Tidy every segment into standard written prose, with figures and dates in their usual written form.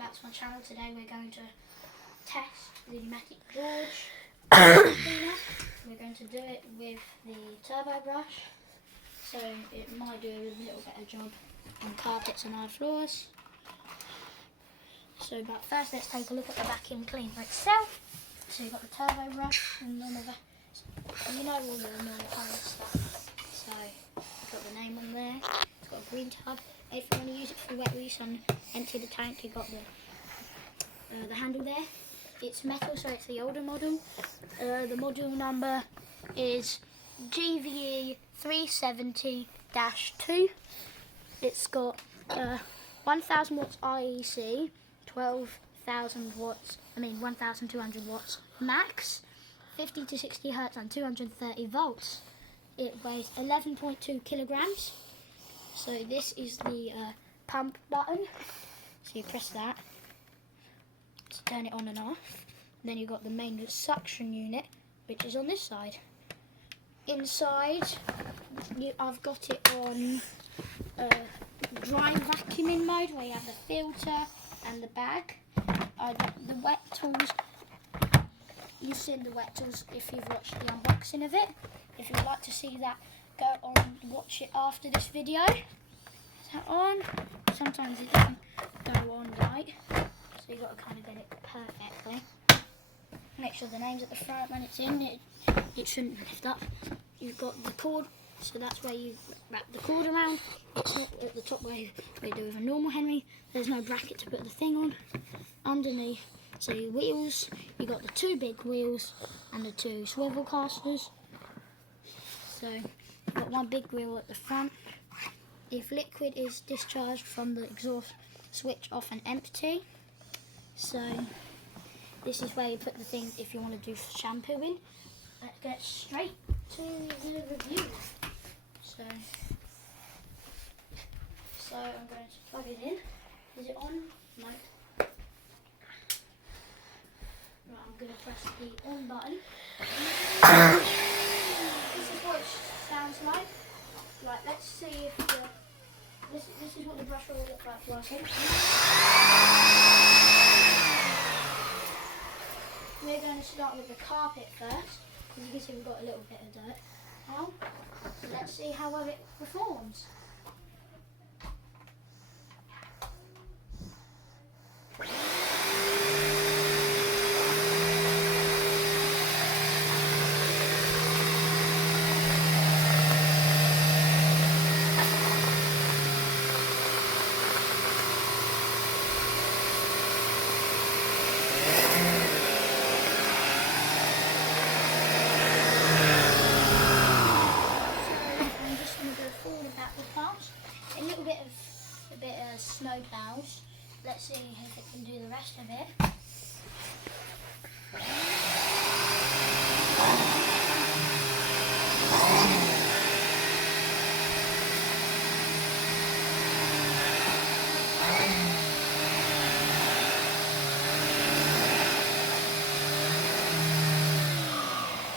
back to my channel. Today we're going to test the Pneumatic George cleaner. We're going to do it with the turbo brush, so it might do a little better job on carpets and hard floors. But first let's take a look at the vacuum cleaner itself. So you've got the turbo brush and normal and you know all the normal kind of stuff. So you've got the name on there. It's got a green tub. If you want to use it for wet use and empty the tank, you've got the handle there. It's metal, so it's the older model. The model number is GVE 370-2. It's got 1000 watts IEC, 12,000 watts, 1200 watts max, 50 to 60 hertz and 230 volts. It weighs 11.2 kilograms. So this is the pump button. So you press that to turn it on and off. And then you've got the main suction unit, which is on this side. Inside, I've got it on dry vacuuming mode, where you have the filter and the bag. The wet tools, you've seen the wet tools if you've watched the unboxing of it. If you'd like to see that, go on and watch it after this video. Is that on? Sometimes it doesn't go on right, so you've got to kind of get it perfectly. Make sure the name's at the front when it's in. It shouldn't lift up. You've got the cord, so that's where you wrap the cord around. It's not at the top where you do with a normal Henry. There's no bracket to put the thing on. Underneath, so your wheels, you've got the two big wheels and the two swivel casters. So you've got one big wheel at the front. If liquid is discharged from the exhaust, switch off and empty. So this is where you put the thing if you want to do shampooing. Let's get straight to the review. So I'm going to plug it in. Is it on? No. Right, I'm going to press the on button. This is what it sounds like. Right, let's see if this is what the brush will look like working. We're going to start with the carpet first, because you can see we've got a little bit of dirt now. So let's see how well it performs. A bit of snow plows. Let's see if it can do the rest of it.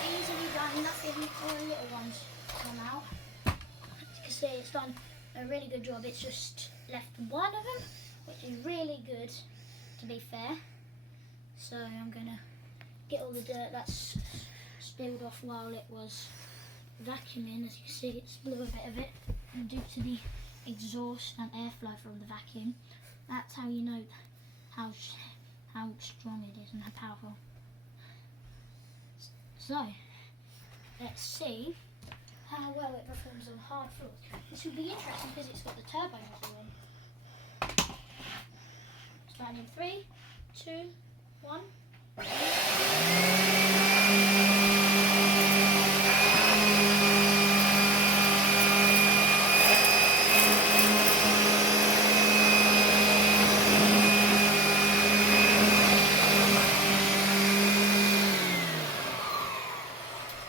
Easily done, nothing for the little ones come out. As you can see, it's done a really good job. It's just left one of them, which is really good, to be fair. So I'm gonna get all the dirt that's spilled off while it was vacuuming. As you can see, it's blew a bit of it, and due to the exhaust and airflow from the vacuum, that's how you know how strong it is and how powerful. So let's see how well it performs on hard floors. This will be interesting because it's got the turbo model in. Starting in 3, 2, 1.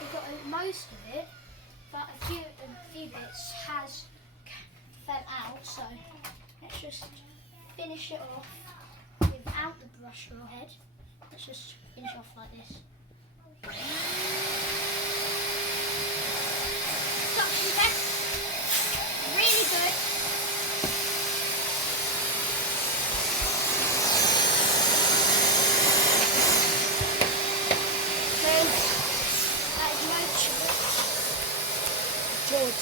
We've got most of it, but a few bits has fell out, so let's just finish it off without the brush or head. Let's just finish off like this. Suction test, really good. board.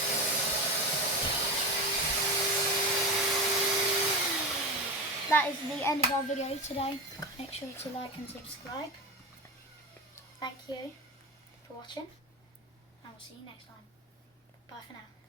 That is the end of our video today. Make sure to like and subscribe. Thank you for watching, and we'll see you next time. Bye for now.